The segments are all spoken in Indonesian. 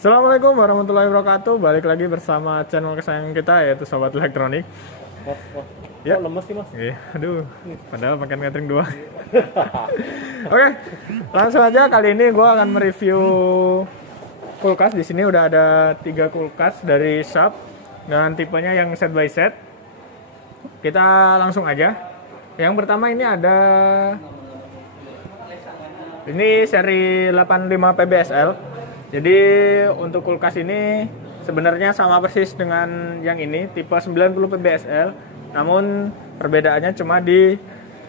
Assalamualaikum warahmatullahi wabarakatuh. Balik lagi bersama channel kesayangan kita, yaitu Sobat Elektronik. Ya, lemes sih mas. Iya, aduh, padahal makan catering 2. Oke, langsung aja. Kali ini gue akan mereview kulkas. Di sini udah ada 3 kulkas dari Sharp dengan tipenya yang set by set. Kita langsung aja. Yang pertama ini ada seri 85 PBSL. Jadi untuk kulkas ini sebenarnya sama persis dengan yang ini, tipe 90 PBSL. Namun perbedaannya cuma di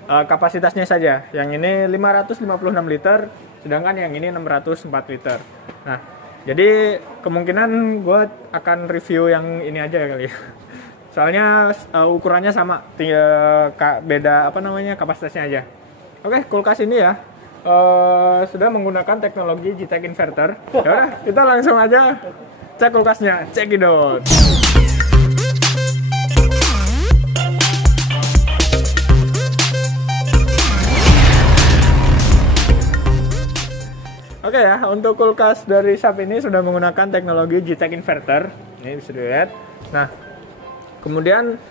kapasitasnya saja. Yang ini 556 liter, sedangkan yang ini 604 liter. Nah, jadi kemungkinan gue akan review yang ini aja kali ya. Soalnya ukurannya sama, beda kapasitasnya aja. Oke, kulkas ini ya sudah menggunakan teknologi JTAG inverter. Ya udah, kita langsung aja cek kulkasnya, cekidot. Oke ya, untuk kulkas dari Sharp ini sudah menggunakan teknologi JTAG inverter. Ini bisa dilihat. Nah, kemudian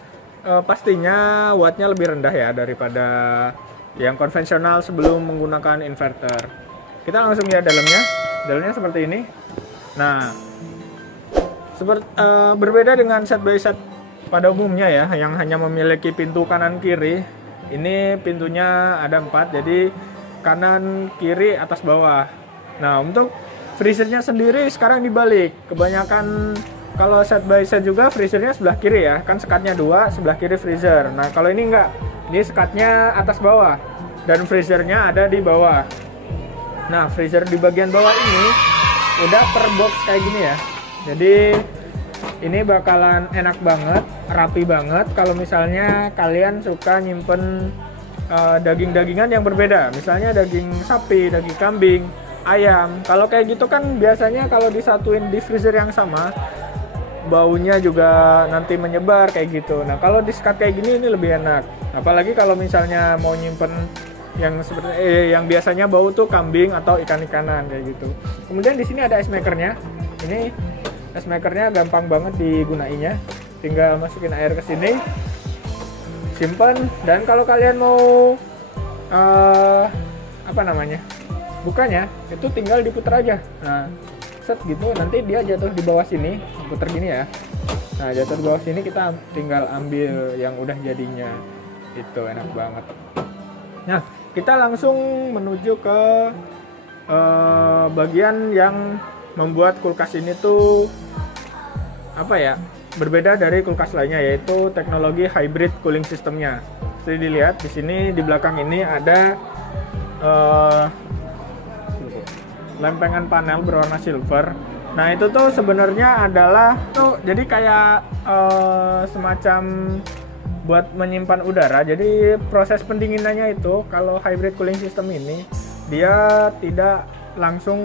pastinya wattnya lebih rendah ya daripada yang konvensional sebelum menggunakan inverter. Kita langsung lihat dalamnya. Dalamnya seperti ini. Nah, berbeda dengan set by set pada umumnya ya, yang hanya memiliki pintu kanan kiri. Ini pintunya ada 4, jadi kanan, kiri, atas, bawah. Nah, untuk freezernya sendiri sekarang dibalik. Kebanyakan kalau set by set juga freezernya sebelah kiri ya, kan sekatnya 2, sebelah kiri freezer. Nah, kalau ini enggak, ini sekatnya atas bawah dan freezernya ada di bawah. Nah, freezer di bagian bawah ini udah per box kayak gini ya. Jadi ini bakalan enak banget, rapi banget kalau misalnya kalian suka nyimpen daging-dagingan yang berbeda. Misalnya daging sapi, daging kambing, ayam. Kalau kayak gitu kan biasanya kalau disatuin di freezer yang sama, baunya juga nanti menyebar kayak gitu. Nah, kalau di sekat kayak gini ini lebih enak. Apalagi kalau misalnya mau nyimpen yang seperti yang biasanya bau tuh kambing atau ikan-ikanan kayak gitu. Kemudian di sini ada ice makernya. Ini ice makernya gampang banget digunainya. Tinggal masukin air ke sini, simpen, dan kalau kalian mau bukanya itu tinggal diputar aja. Nah, set gitu, nanti dia jatuh di bawah sini, putar gini ya. Nah, jatuh di bawah sini, kita tinggal ambil yang udah jadinya. Itu enak banget. Nah, kita langsung menuju ke bagian yang membuat kulkas ini tuh berbeda dari kulkas lainnya, yaitu teknologi hybrid cooling systemnya. Jadi dilihat di sini di belakang ini ada lempengan panel berwarna silver. Nah, itu tuh sebenarnya adalah jadi kayak semacam buat menyimpan udara. Jadi proses pendinginannya itu kalau hybrid cooling system ini dia tidak langsung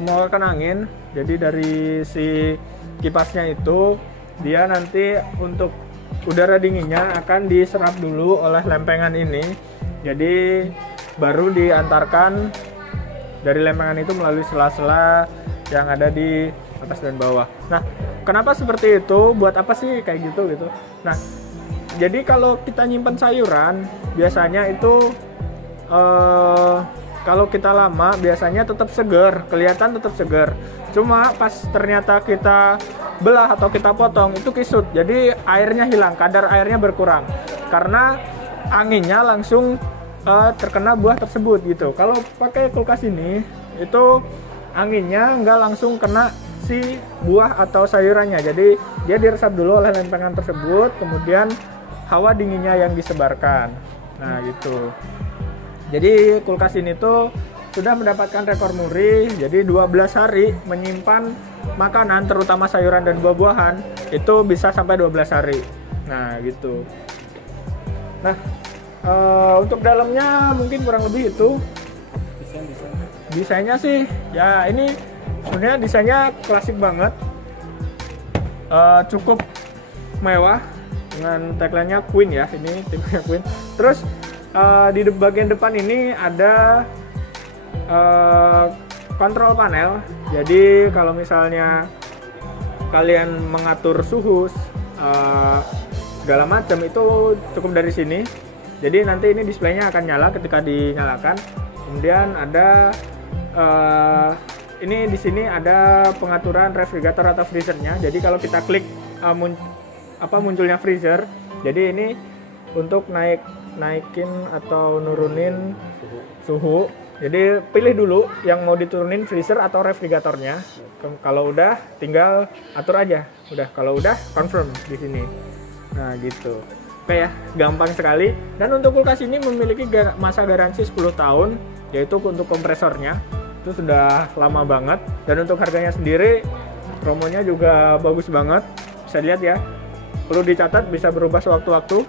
mengeluarkan angin. Jadi dari si kipasnya itu dia nanti untuk udara dinginnya akan diserap dulu oleh lempengan ini. Jadi baru diantarkan dari lempengan itu melalui sela-sela yang ada di atas dan bawah. Nah, kenapa seperti itu? Buat apa sih kayak gitu? Nah, jadi kalau kita nyimpen sayuran, biasanya itu kalau kita lama biasanya tetap segar, kelihatan tetap segar. Cuma pas ternyata kita belah atau kita potong itu kisut. Jadi airnya hilang, kadar airnya berkurang karena anginnya langsung terkena buah tersebut gitu. Kalau pakai kulkas ini itu anginnya nggak langsung kena si buah atau sayurannya, jadi dia diresap dulu oleh lempengan tersebut, kemudian hawa dinginnya yang disebarkan. Nah gitu. Jadi kulkas ini tuh sudah mendapatkan rekor muri. Jadi 12 hari menyimpan makanan terutama sayuran dan buah-buahan itu bisa sampai 12 hari. Nah gitu. Nah, untuk dalamnya mungkin kurang lebih itu. Desainnya sih ya ini sebenarnya desainnya klasik banget, cukup mewah dengan tagline-nya Queen ya, ini tipenya Queen. Terus di bagian depan ini ada kontrol panel. Jadi kalau misalnya kalian mengatur suhu segala macam itu cukup dari sini. Jadi nanti ini displaynya akan nyala ketika dinyalakan. Kemudian ada ini di sini ada pengaturan refrigerator atau freezernya. Jadi kalau kita klik munculnya freezer. Jadi ini untuk naikin atau nurunin suhu. Jadi pilih dulu yang mau diturunin freezer atau refrigeratornya. Kalau udah tinggal atur aja. Udah, kalau udah confirm di sini. Nah, gitu. Oke ya, gampang sekali. Dan untuk kulkas ini memiliki masa garansi 10 tahun, yaitu untuk kompresornya. Itu sudah lama banget. Dan untuk harganya sendiri, promonya juga bagus banget. Bisa dilihat ya. Perlu dicatat, bisa berubah sewaktu-waktu.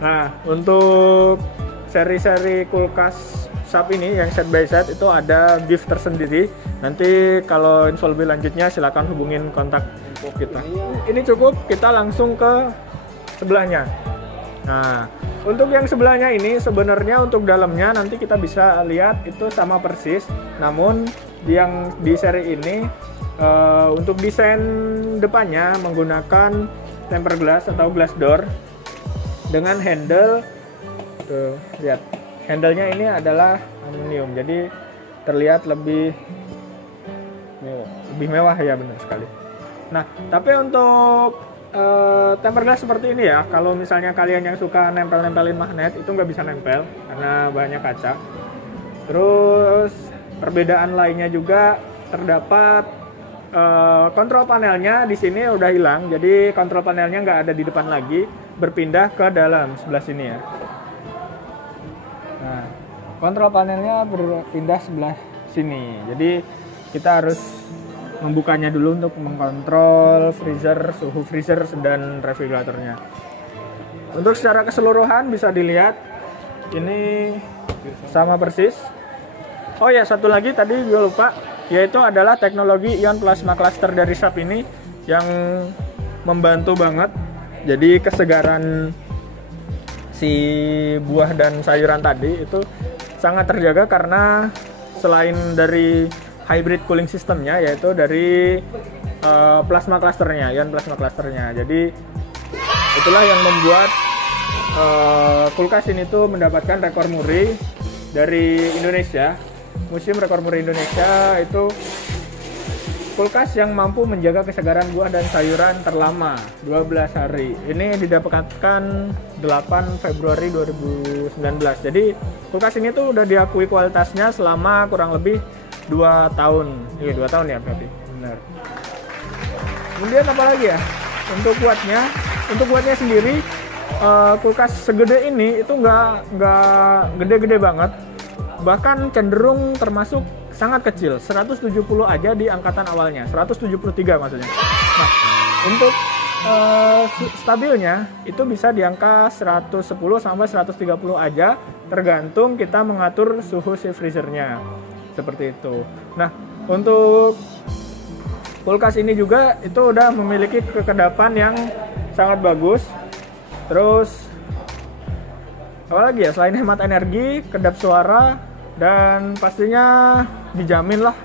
Nah, untuk seri-seri kulkas Sharp ini yang set by set itu ada gift tersendiri. Nanti kalau info lebih lanjutnya silakan hubungin kontak kita. Ini cukup, kita langsung ke sebelahnya. Nah, untuk yang sebelahnya ini sebenarnya untuk dalamnya nanti kita bisa lihat itu sama persis. Namun yang di seri ini untuk desain depannya menggunakan tempered glass atau glass door dengan handle. Tuh, lihat. Handle-nya ini adalah aluminium. Jadi terlihat lebih mewah ya, benar sekali. Nah, tapi untuk tempered glass seperti ini ya, kalau misalnya kalian yang suka nempel-nempelin magnet itu nggak bisa nempel karena bahannya kaca. Terus perbedaan lainnya juga terdapat kontrol panelnya di sini udah hilang. Jadi kontrol panelnya nggak ada di depan lagi, berpindah ke dalam sebelah sini ya. Nah, kontrol panelnya berpindah sebelah sini. Jadi kita harus membukanya dulu untuk mengkontrol freezer, suhu freezer dan refrigeratornya. Untuk secara keseluruhan bisa dilihat ini sama persis. Oh ya, satu lagi tadi gue lupa, yaitu adalah teknologi ion plasma cluster dari Sharp ini yang membantu banget. Jadi kesegaran si buah dan sayuran tadi itu sangat terjaga karena selain dari hybrid cooling systemnya, yaitu dari plasma clusternya, ion plasma clusternya. Jadi itulah yang membuat kulkas ini tuh mendapatkan rekor muri dari Indonesia. Museum Rekor Muri Indonesia itu kulkas yang mampu menjaga kesegaran buah dan sayuran terlama 12 hari. Ini didapatkan 8 Februari 2019. Jadi kulkas ini tuh udah diakui kualitasnya selama kurang lebih 2 tahun. Iya, 2 tahun ya berarti. Benar. Kemudian apa lagi ya? Untuk buatnya sendiri kulkas segede ini itu nggak gede-gede banget. Bahkan cenderung termasuk sangat kecil, 170 aja di angkatan awalnya, 173 maksudnya. Nah, untuk stabilnya itu bisa di angka 110 sampai 130 aja, tergantung kita mengatur suhu si freezernya. Seperti itu. Nah, untuk kulkas ini juga itu udah memiliki kekedapan yang sangat bagus. Terus apa lagi ya, selain hemat energi, kedap suara, dan pastinya dijamin lah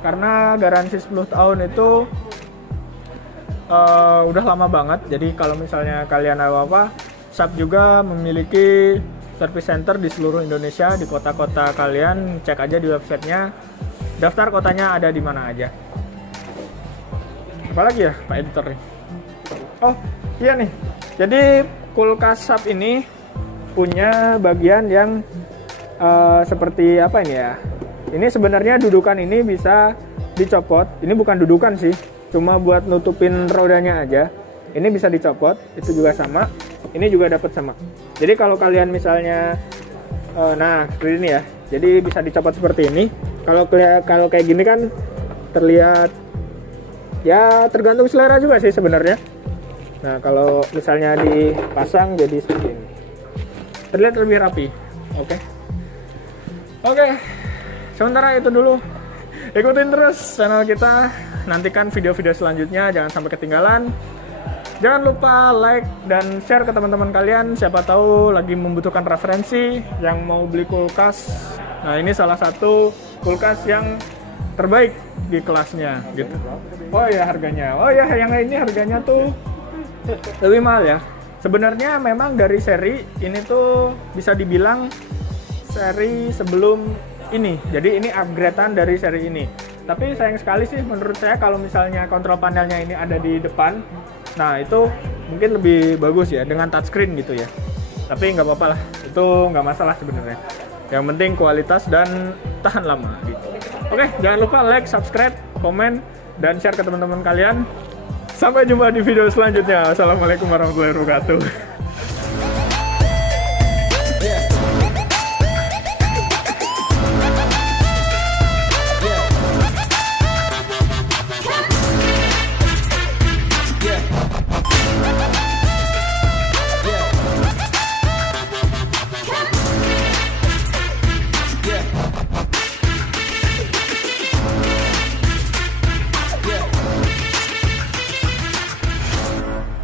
karena garansi 10 tahun itu udah lama banget. Jadi kalau misalnya kalian apa-apa, Sharp juga memiliki service center di seluruh Indonesia, di kota-kota kalian. Cek aja di websitenya, daftar kotanya ada di mana aja. Apalagi ya Pak Editor nih? Oh iya nih, jadi kulkas Sharp ini punya bagian yang seperti apa ini ya? Ini sebenarnya dudukan ini bisa dicopot. Ini bukan dudukan sih, cuma buat nutupin rodanya aja. Ini bisa dicopot, itu juga sama. Ini juga dapat sama. Jadi kalau kalian misalnya, nah seperti ini ya. Jadi bisa dicopot seperti ini. Kalau kayak gini kan terlihat, ya tergantung selera juga sih sebenarnya. Nah kalau misalnya dipasang jadi seperti ini, terlihat lebih rapi. Oke, sementara itu dulu. Ikutin terus channel kita, nantikan video-video selanjutnya, jangan sampai ketinggalan. Jangan lupa like dan share ke teman-teman kalian, siapa tahu lagi membutuhkan referensi yang mau beli kulkas. Nah, ini salah satu kulkas yang terbaik di kelasnya gitu. Oh ya harganya, yang ini harganya tuh lebih mahal ya. Sebenarnya memang dari seri ini tuh bisa dibilang seri sebelum ini, jadi ini upgradean dari seri ini. Tapi sayang sekali sih menurut saya kalau misalnya kontrol panelnya ini ada di depan, nah itu mungkin lebih bagus ya dengan touchscreen gitu ya. Tapi nggak apa-apa lah, itu nggak masalah sebenarnya. Yang penting kualitas dan tahan lama gitu. Oke, jangan lupa like, subscribe, komen, dan share ke teman-teman kalian. Sampai jumpa di video selanjutnya. Assalamualaikum warahmatullahi wabarakatuh.